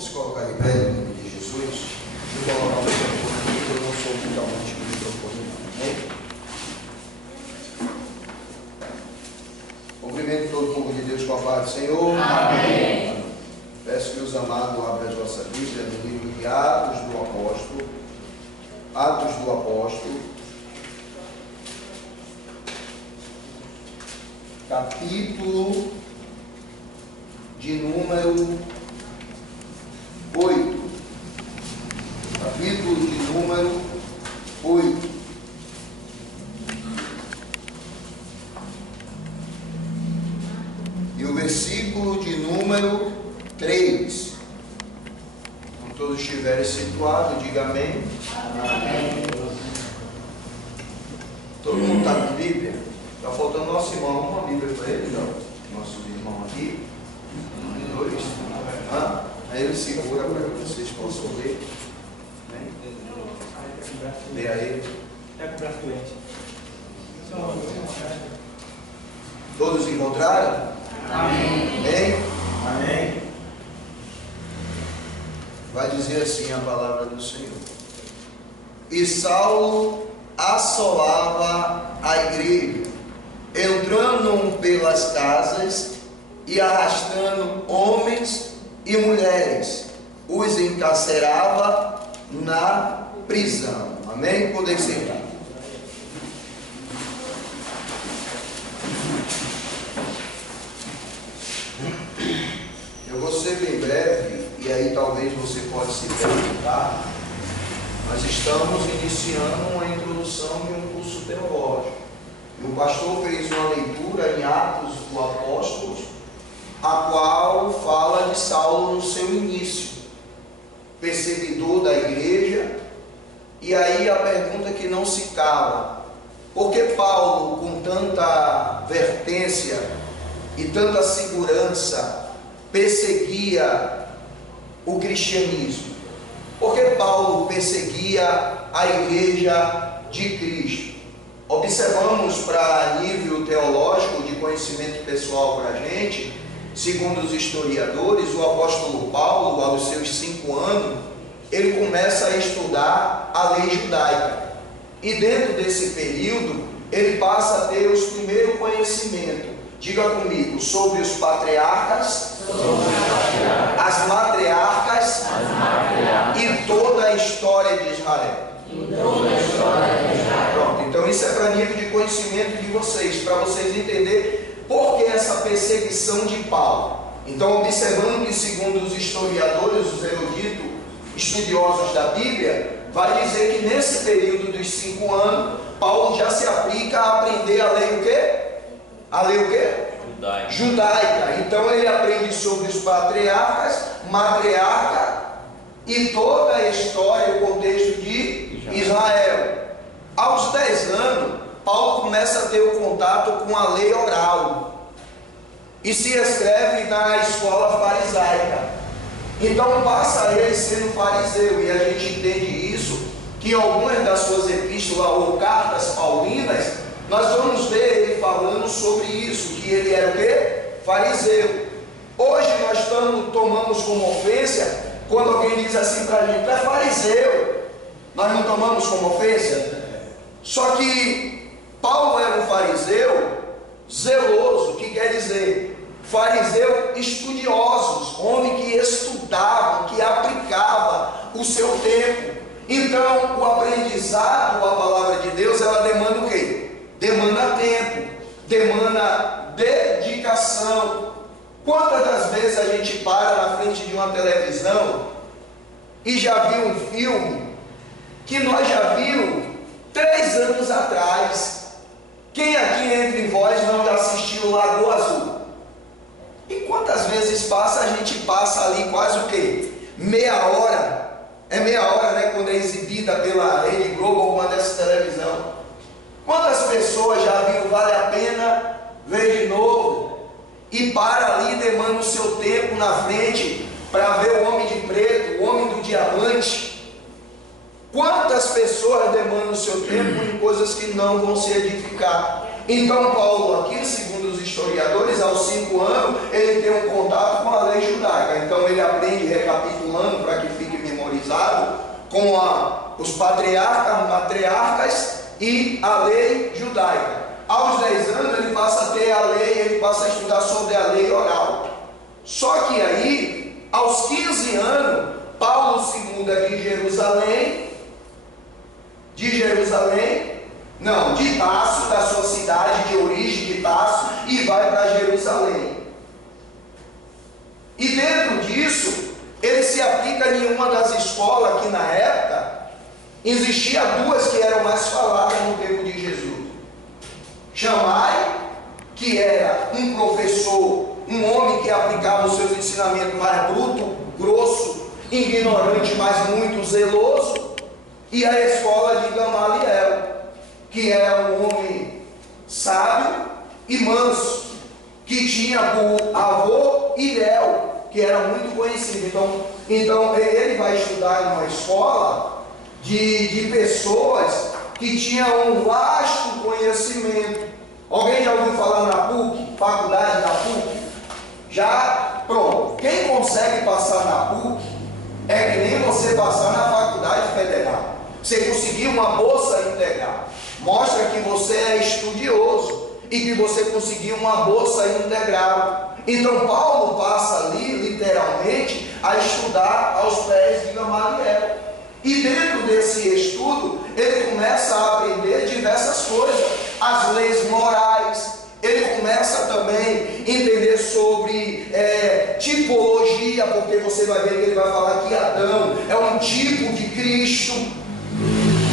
Vamos se colocar de pé em nome de Jesus. Deixa eu colocar o microfone aqui, porque eu não sou muito amante do microfone, não. Amém? Cumprimento todo o povo de Deus com a paz do Senhor. Amém. Peço que os amados abram as vossas Bíblias no livro de Atos do Apóstolo. Atos do Apóstolo. Capítulo de número 8. Capítulo de número 8. E o versículo de número 3. Quando todos estiverem situados, diga amém. Amém. Todo mundo está com Bíblia? Está faltando nosso irmão. Uma Bíblia para ele, não? Nosso irmão aqui. Dois. Aí ele segura para que vocês possam ler. Lê a ele. É com o braço doente. Todos encontraram? Amém. Amém? Amém. Vai dizer assim a palavra do Senhor. E Saulo assolava a igreja, entrando pelas casas e arrastando homens e mulheres, os encarcerava na prisão. Amém? Podem sentar. Eu vou ser bem breve, e aí talvez você possa se perguntar. Nós estamos iniciando uma introdução de um curso teológico. E o pastor fez uma leitura em Atos do Apóstolo, a qual fala de Saulo no seu início, perseguidor da igreja. E aí a pergunta que não se cala: por que Paulo, com tanta vertência e tanta segurança, perseguia o cristianismo? Por que Paulo perseguia a igreja de Cristo? Observamos, para nível teológico, de conhecimento pessoal para a gente, segundo os historiadores, o apóstolo Paulo, aos seus 5 anos, ele começa a estudar a lei judaica. E dentro desse período, ele passa a ter os primeiros conhecimentos. Diga comigo, sobre os patriarcas, as matriarcas e toda a história de Israel. Pronto, então isso é para nível de conhecimento de vocês, para vocês entenderem por que essa perseguição de Paulo. Então, observando que, segundo os historiadores, os eruditos, estudiosos da Bíblia, vai dizer que nesse período dos 5 anos, Paulo já se aplica a aprender a lei o quê? A lei o quê? Judaica. Então ele aprende sobre os patriarcas, matriarca e toda a história, o contexto de Israel. Aos 10 anos, Paulo começa a ter o contato com a lei oral e se inscreve na escola farisaica. Então passa ele sendo fariseu, e a gente entende isso, que em algumas das suas epístolas ou cartas paulinas, nós vamos ver ele falando sobre isso, que ele era o quê? Fariseu. Hoje nós tomamos como ofensa quando alguém diz assim para a gente: tu é fariseu. Nós não tomamos como ofensa? Só que Paulo era um fariseu zeloso, que quer dizer fariseu estudiosos, homem que estudavam, que aplicava o seu tempo. Então o aprendizado, a palavra de Deus, ela demanda o quê? Demanda tempo, demanda dedicação. Quantas das vezes a gente para na frente de uma televisão e já viu um filme que nós já vimos 3 anos atrás? Quem aqui entre vós não já assistiu Lagoa Azul? E quantas vezes passa, a gente passa ali quase o quê? Meia hora. É meia hora, né? Quando é exibida pela Rede Globo ou uma dessas televisão. Quantas pessoas já viram Vale a Pena ver de novo e para ali, demanda o seu tempo na frente para ver o homem de preto, o homem do diamante? Quantas pessoas demandam o seu tempo em coisas que não vão se edificar? Então Paulo aqui, segundo os historiadores, aos 5 anos, ele tem um contato com a lei judaica. Então ele aprende, recapitulando, com os matriarcas e a lei judaica. Aos 10 anos ele passa a ter a lei, ele passa a estudar sobre a lei oral. Só que aí, aos 15 anos, Paulo se muda de Tarso, da sua cidade de origem de Tarso, e vai para Jerusalém. E dentro disso, ele se aplica em uma das escolas que na época existia duas que eram mais faladas no tempo de Jesus. Shammai, que era um professor, um homem que aplicava os seus ensinamentos mais bruto, grosso, ignorante, mas muito zeloso, e a escola de Gamaliel, que era um homem sábio e manso, que tinha por avô Hilel, que era muito conhecido. Então ele vai estudar em uma escola de pessoas que tinham um vasto conhecimento. Alguém já ouviu falar na PUC, faculdade da PUC? Já? Pronto. Quem consegue passar na PUC é que nem você passar na faculdade federal. Você conseguir uma bolsa integral. Mostra que você é estudioso e que você conseguiu uma bolsa integral. Então Paulo passa ali, literalmente, a estudar aos pés de Gamaliel. E dentro desse estudo, ele começa a aprender diversas coisas, as leis morais. Ele começa também a entender sobre tipologia, porque você vai ver que ele vai falar que Adão é um tipo de Cristo,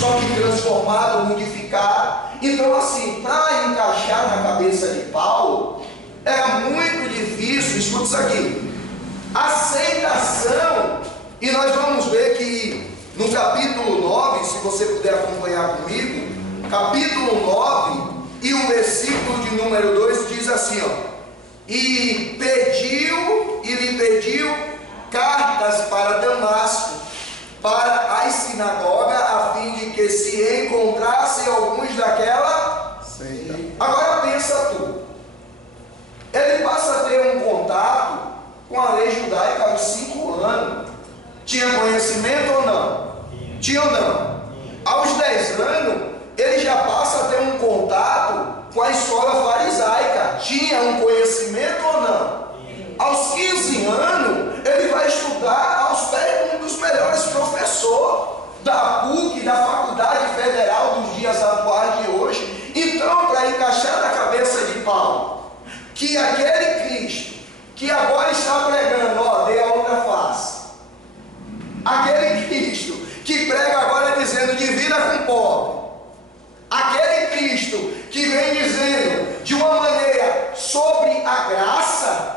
só que transformado, modificado. Então assim, para encaixar na cabeça de Paulo, era muito difícil, escuta isso aqui, aceitação. E nós vamos ver que no capítulo 9, se você puder acompanhar comigo, capítulo 9, e o versículo de número 2 diz assim, ó: e lhe pediu cartas para Damasco, para as sinagogas, a fim de que se encontrassem alguns daquela seita. Agora pensa tu, ele passa a ter um contato com a lei judaica aos 5 anos. Tinha conhecimento ou não? Tinha ou não? Aos 10 anos, ele já passa a ter um contato com a escola farisaica. Tinha um conhecimento ou não? Aos 15 anos, ele vai estudar aos pés de um dos melhores professores da PUC, da Faculdade Federal dos dias atuais de hoje. Então, para encaixar na cabeça de Paulo, que aquele Cristo, que agora está pregando, ó, dê a outra face, aquele Cristo que prega agora dizendo divida com pobre, aquele Cristo que vem dizendo de uma maneira sobre a graça,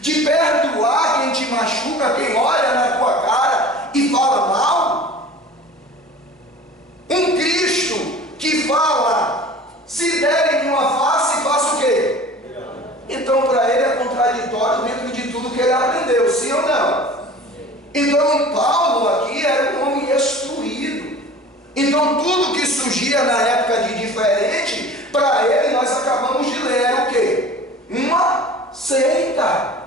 de perdoar quem te machuca, quem olha na tua cara e fala mal, um Cristo que fala, se derem uma face, faça o quê? Então para ele é contraditório dentro de tudo que ele aprendeu, sim ou não? Então Paulo aqui era um homem instruído. Então tudo que surgia na época de diferente, para ele nós acabamos de ler, era o quê? Uma seita.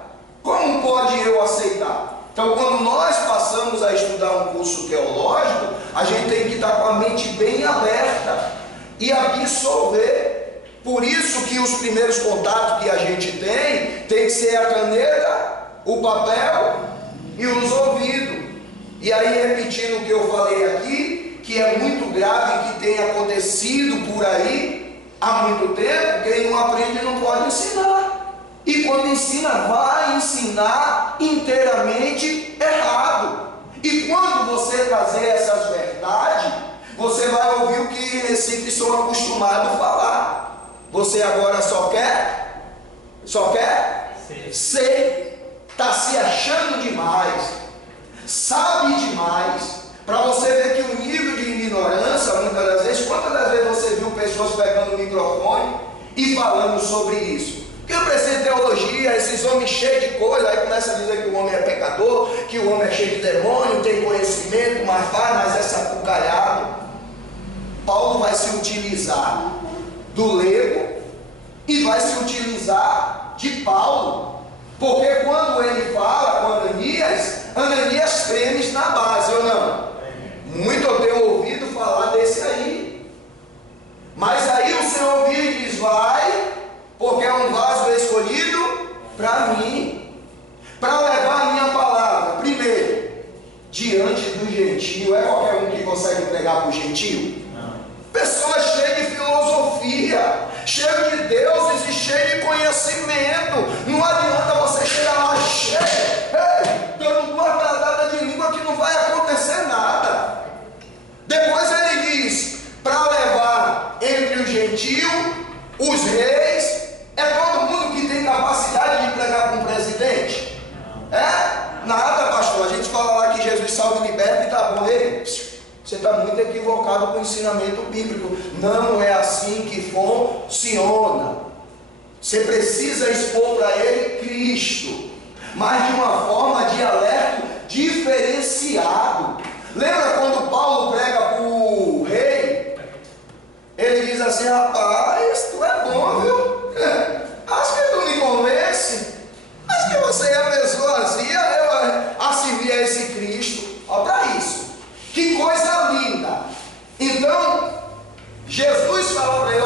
Como pode eu aceitar? Então quando nós passamos a estudar um curso teológico, a gente tem que estar com a mente bem aberta e absorver. Por isso que os primeiros contatos que a gente tem que ser a caneta, o papel e os ouvidos. E aí, repetindo o que eu falei aqui, que é muito grave, que tem acontecido por aí há muito tempo, quem não aprende não pode ensinar. E quando ensina, vai ensinar inteiramente errado. E quando você trazer essas verdades, você vai ouvir o que Recife são acostumados a falar. Você agora só quer ser, está se achando demais, sabe demais, para você ver que o nível de ignorância, muitas das vezes, quantas das vezes você viu pessoas pegando o microfone e falando sobre isso? Que eu preciso de teologia, esses homens cheios de coisa, aí começa a dizer que o homem é pecador, que o homem é cheio de demônio, tem conhecimento, mas é sapucalhado. Paulo vai se utilizar do lego e vai se utilizar de Paulo, porque quando ele fala com Ananias treme na base, ou não? diante do gentio. É qualquer um que consegue pregar para o gentio? Não. Pessoa cheia de filosofia, cheia de deuses e cheia de conhecimento. Não adianta você chegar lá cheio, dando duas gradadas de língua que não vai acontecer nada. Depois ele diz, para levar entre o gentio, os reis, é todo mundo que tem capacidade de pregar com o presidente? É? Nada, pastor. A gente fala lá que Jesus salva e liberta e tá bom. Ei, você está muito equivocado com o ensinamento bíblico. Não é assim que funciona. Você precisa expor para ele Cristo, mas de uma forma, dialeto diferenciado. Lembra quando Paulo prega para o rei? Ele diz assim: rapaz, tu é bom, viu? Acho que tu me convence. Acho que você é a pessoa assim, a servir a esse Cristo. Olha para isso. Que coisa linda. Então, Jesus fala para ele,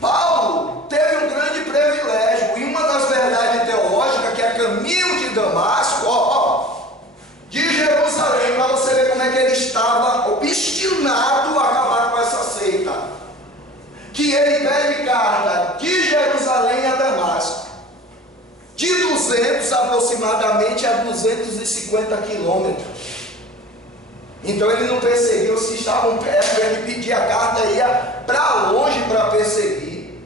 Paulo teve um grande privilégio. E uma das verdades teológicas, que é caminho de Damasco, de Jerusalém, para você ver como é que ele estava obstinado a acabar com essa seita. Que ele pede carta de Jerusalém a Damasco, de 200 aproximadamente a 250 quilômetros. Então ele não perseguiu se estavam perto, ele pedia a carta e ia para longe para perseguir,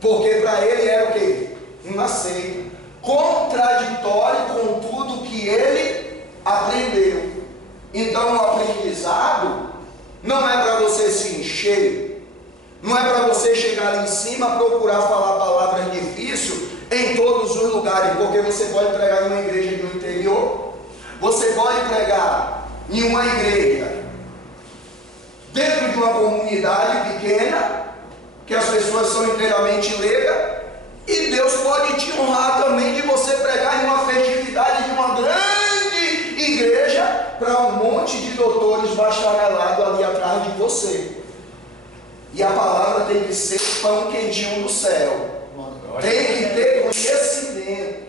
porque para ele era o quê? Uma seita, contraditório com tudo que ele aprendeu. Então o aprendizado não é para você se encher, não é para você chegar ali em cima, procurar falar palavras difíceis em todos os lugares, porque você pode pregar em uma igreja do interior, você pode pregar em uma igreja dentro de uma comunidade pequena, que as pessoas são inteiramente leigas, e Deus pode te honrar também de você pregar em uma festividade de uma grande igreja para um monte de doutores bacharelados ali atrás de você. E a palavra tem que ser pão quentinho do céu. Tem que ter conhecimento.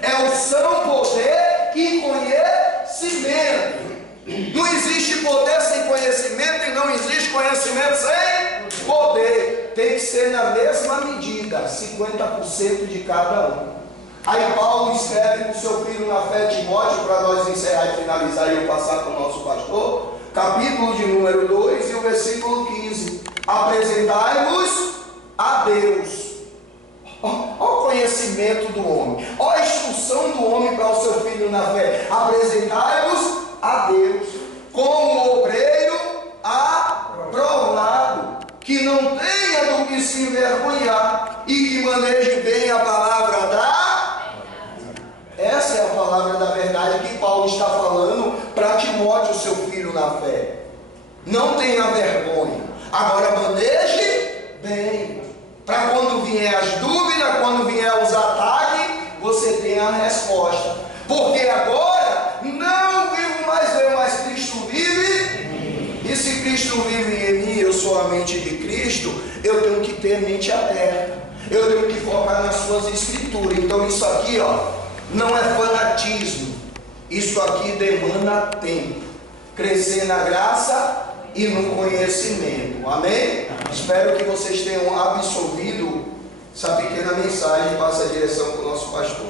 É unção, poder e conhecimento. Não existe poder sem conhecimento e não existe conhecimento sem poder. Tem que ser na mesma medida, 50% de cada um. Aí Paulo escreve para o seu filho na fé, Timóteo, para nós encerrar e finalizar e eu passar para o nosso pastor, capítulo de número 2 e o versículo 15. Apresentai-vos a Deus. Olha o conhecimento do homem, olha a instrução do homem para o seu filho na fé. Apresentai-vos a Deus como obreiro aprovado, que não tenha do que se envergonhar e que maneje bem a palavra da... Essa é a palavra da verdade que Paulo está falando para Timóteo, seu filho na fé. Não tenha vergonha, agora maneje bem, para quando vier as dúvidas, quando vier os ataques, você tenha a resposta. Porque agora não vivo mais eu, mas Cristo vive. E se Cristo vive em mim, eu sou a mente de Cristo, eu tenho que ter mente aberta, eu tenho que focar nas suas escrituras. Então isso aqui não é fanatismo, isso aqui demanda tempo, crescer na graça e no conhecimento. Amém? Espero que vocês tenham absorvido essa pequena mensagem. Passa a direção para o nosso pastor.